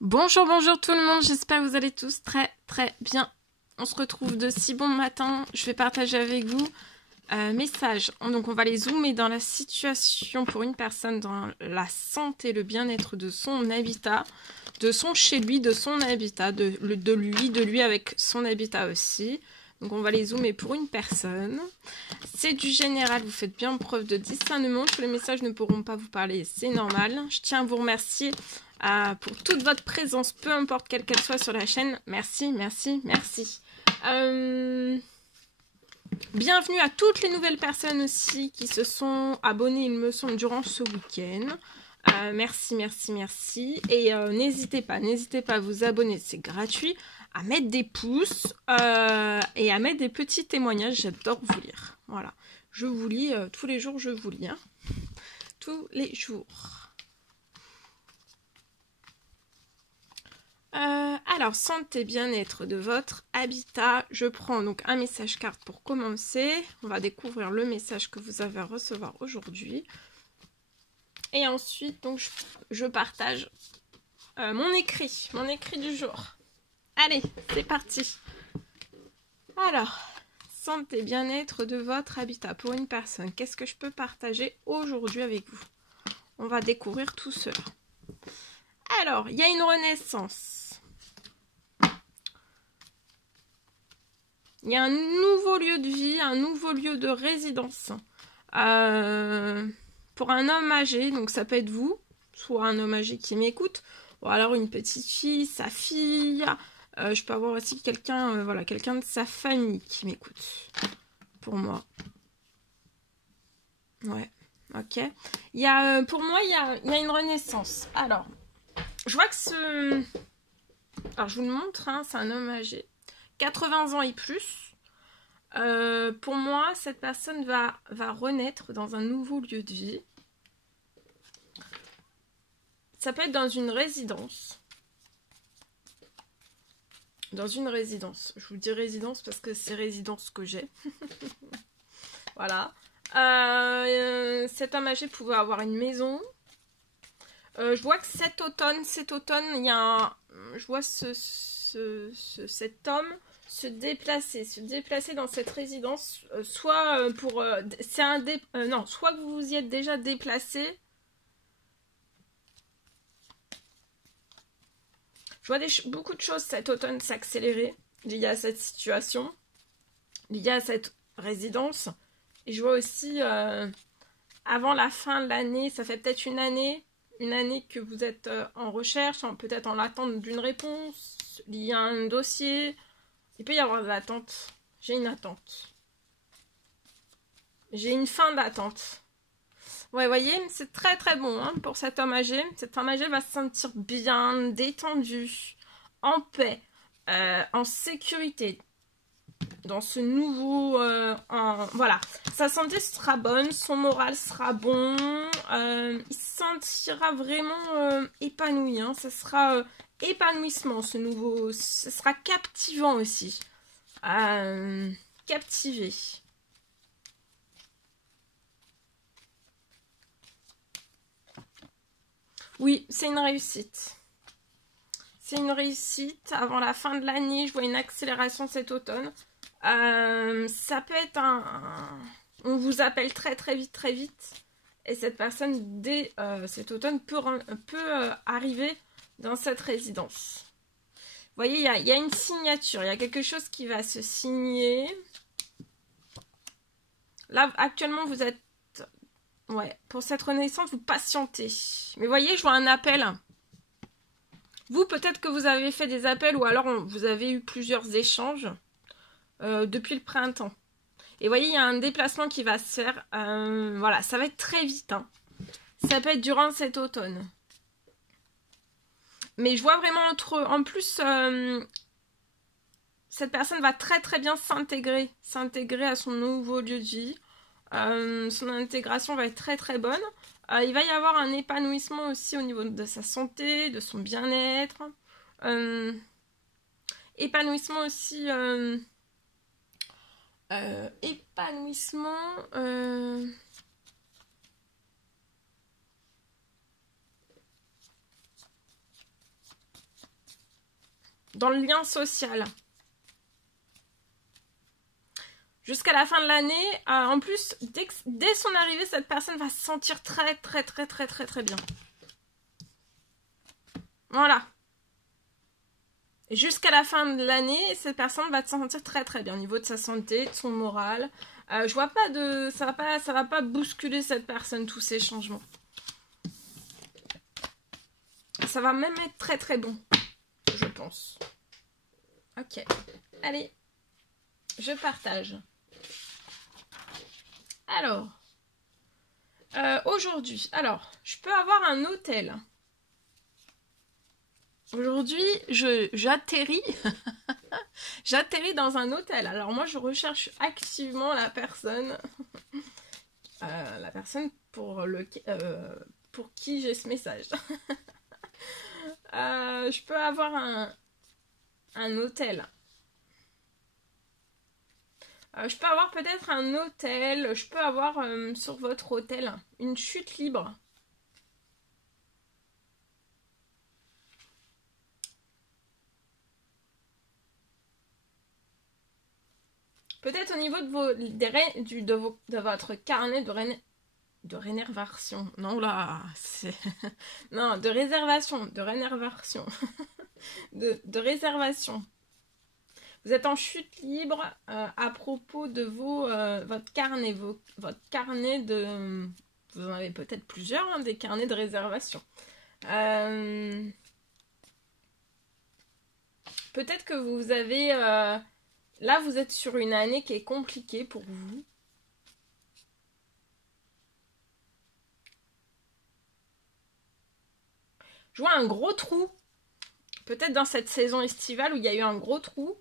Bonjour, bonjour tout le monde, j'espère que vous allez tous très bien. On se retrouve de si bon matin, je vais partager avec vous un message. Donc on va les zoomer dans la situation pour une personne dans la santé, le bien-être de son habitat, de son chez lui, de son habitat, de lui avec son habitat aussi. Donc on va les zoomer pour une personne. C'est du général, vous faites bien preuve de discernement. Tous les messages ne pourront pas vous parler, c'est normal. Je tiens à vous remercier pour toute votre présence, peu importe quelle qu'elle soit sur la chaîne. Merci, merci, merci. Bienvenue à toutes les nouvelles personnes aussi qui se sont abonnées, il me semble, durant ce week-end. Merci, merci, merci. Et n'hésitez pas à vous abonner, c'est gratuit, à mettre des pouces et à mettre des petits témoignages. J'adore vous lire. Voilà. Je vous lis tous les jours, je vous lis. Hein. Tous les jours. Alors, santé, bien-être de votre habitat. Je prends donc un message carte pour commencer. On va découvrir le message que vous avez à recevoir aujourd'hui. Et ensuite, donc, je partage mon écrit du jour. Allez, c'est parti. Alors, santé, bien-être de votre habitat pour une personne. Qu'est-ce que je peux partager aujourd'hui avec vous? On va découvrir tout cela. Alors, il y a une renaissance. Il y a un nouveau lieu de vie, un nouveau lieu de résidence. Pour un homme âgé, donc ça peut être vous, soit un homme âgé qui m'écoute, ou alors une petite fille, sa fille. Je peux avoir aussi quelqu'un voilà, quelqu'un de sa famille qui m'écoute. Pour moi. Ouais, ok. Pour moi, il y a une renaissance. Alors, je vois que ce... Alors, je vous le montre, hein, c'est un homme âgé. 80 ans et plus. Pour moi, cette personne va renaître dans un nouveau lieu de vie. Ça peut être dans une résidence. Dans une résidence. Je vous dis résidence parce que c'est résidence que j'ai. Voilà. Cet homme âgé pouvait avoir une maison. Je vois que cet automne, il y a un... Je vois cet homme se déplacer dans cette résidence, soit pour... non, soit que vous vous y êtes déjà déplacé. Je vois beaucoup de choses cet automne s'accélérer liées à cette situation, liées à cette résidence. Et je vois aussi, avant la fin de l'année, ça fait peut-être une année que vous êtes en recherche, peut-être en attente d'une réponse, liée à un dossier. Il peut y avoir de l'attente. J'ai une attente. J'ai une fin d'attente. Ouais, vous voyez, c'est très très bon hein, pour cet homme âgé. Cet homme âgé va se sentir bien, détendu, en paix, en sécurité. Dans ce nouveau... voilà, sa santé sera bonne, son moral sera bon. Il se sentira vraiment épanoui. Hein, ça sera épanouissement, ce nouveau... Ce sera captivant aussi. Captivé. Oui, c'est une réussite. C'est une réussite. Avant la fin de l'année, je vois une accélération cet automne. Ça peut être on vous appelle très vite. Et cette personne, dès cet automne, peut arriver dans cette résidence. Vous voyez, il y a une signature. Il y a quelque chose qui va se signer. Là, actuellement, vous êtes... Ouais, pour cette renaissance, vous patientez. Mais vous voyez, je vois un appel. Vous, peut-être que vous avez fait des appels ou alors vous avez eu plusieurs échanges depuis le printemps. Et vous voyez, il y a un déplacement qui va se faire. Voilà, ça va être très vite. Hein. Ça peut être durant cet automne. Mais je vois vraiment en plus, cette personne va très bien s'intégrer à son nouveau lieu de vie. Son intégration va être très bonne. Il va y avoir un épanouissement aussi au niveau de sa santé, de son bien-être. Épanouissement aussi... épanouissement... dans le lien social. Jusqu'à la fin de l'année, en plus, dès son arrivée, cette personne va se sentir très bien. Voilà. Et jusqu'à la fin de l'année, cette personne va se sentir très bien au niveau de sa santé, de son moral. Je vois pas de... Ça va pas bousculer cette personne, tous ces changements. Ça va même être très bon, je pense. Ok. Allez, je partage. Alors, aujourd'hui, je peux avoir un hôtel. Aujourd'hui, j'atterris j'atterris dans un hôtel. Alors moi, je recherche activement la personne pour qui j'ai ce message. Je peux avoir un hôtel. Je peux avoir peut-être un hôtel. Je peux avoir sur votre hôtel une chute libre. Peut-être au niveau de votre carnet de rénervation. Non, là, c'est... non, de réservation, de rénervation. de réservation. Vous êtes en chute libre à propos de votre carnet. Votre carnet de... Vous en avez peut-être plusieurs, hein, des carnets de réservation. Peut-être que vous avez... là, vous êtes sur une année qui est compliquée pour vous. Je vois un gros trou. Peut-être dans cette saison estivale où il y a eu un gros trou.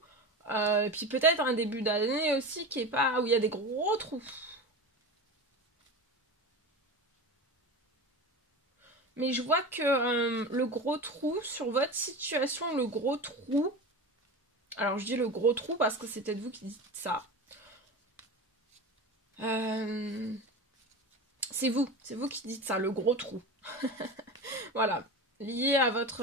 Et puis peut-être un début d'année aussi qui est pas... où il y a des gros trous. Mais je vois que le gros trou, sur votre situation, le gros trou... Alors je dis le gros trou parce que c'est peut-être vous qui dites ça. C'est vous qui dites ça, le gros trou. Voilà, lié à votre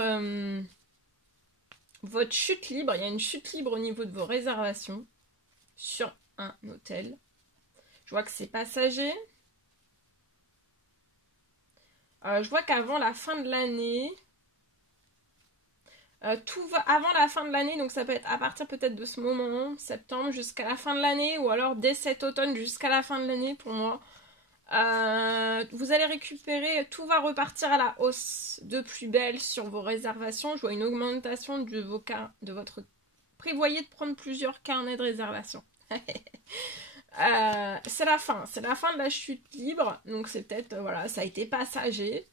chute libre. Il y a une chute libre au niveau de vos réservations sur un hôtel. Je vois que c'est passager. Je vois qu'avant la fin de l'année... tout va avant la fin de l'année, donc ça peut être à partir peut-être de ce moment, septembre, jusqu'à la fin de l'année, ou alors dès cet automne jusqu'à la fin de l'année pour moi. Vous allez récupérer, tout va repartir à la hausse de plus belle sur vos réservations. Je vois une augmentation de votre... Prévoyez de prendre plusieurs carnets de réservation. C'est la fin de la chute libre, donc c'est peut-être, voilà, ça a été passager.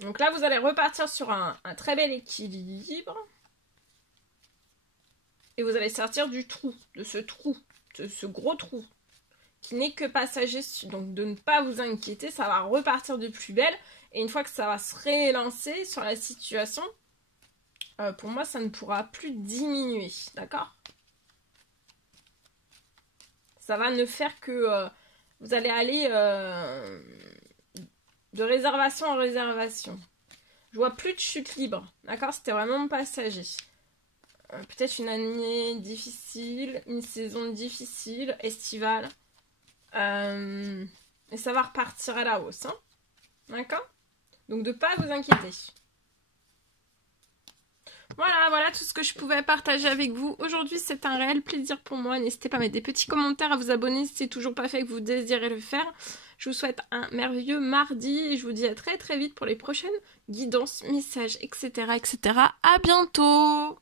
Donc là, vous allez repartir sur un très bel équilibre. Et vous allez sortir du trou, de ce gros trou, qui n'est que passager. Donc de ne pas vous inquiéter, ça va repartir de plus belle. Et une fois que ça va se réélancer sur la situation, pour moi, ça ne pourra plus diminuer. D'accord ? Ça va ne faire que vous allez aller... de réservation en réservation. Je vois plus de chute libre. D'accord, c'était vraiment passager. Peut-être une année difficile, une saison difficile, estivale. Et ça va repartir à la hausse. Hein, d'accord ? Donc de ne pas vous inquiéter. Voilà tout ce que je pouvais partager avec vous. Aujourd'hui, c'est un réel plaisir pour moi. N'hésitez pas à mettre des petits commentaires, à vous abonner si c'est toujours pas fait et que vous désirez le faire. Je vous souhaite un merveilleux mardi et je vous dis à très vite pour les prochaines guidances, messages, etc. À bientôt!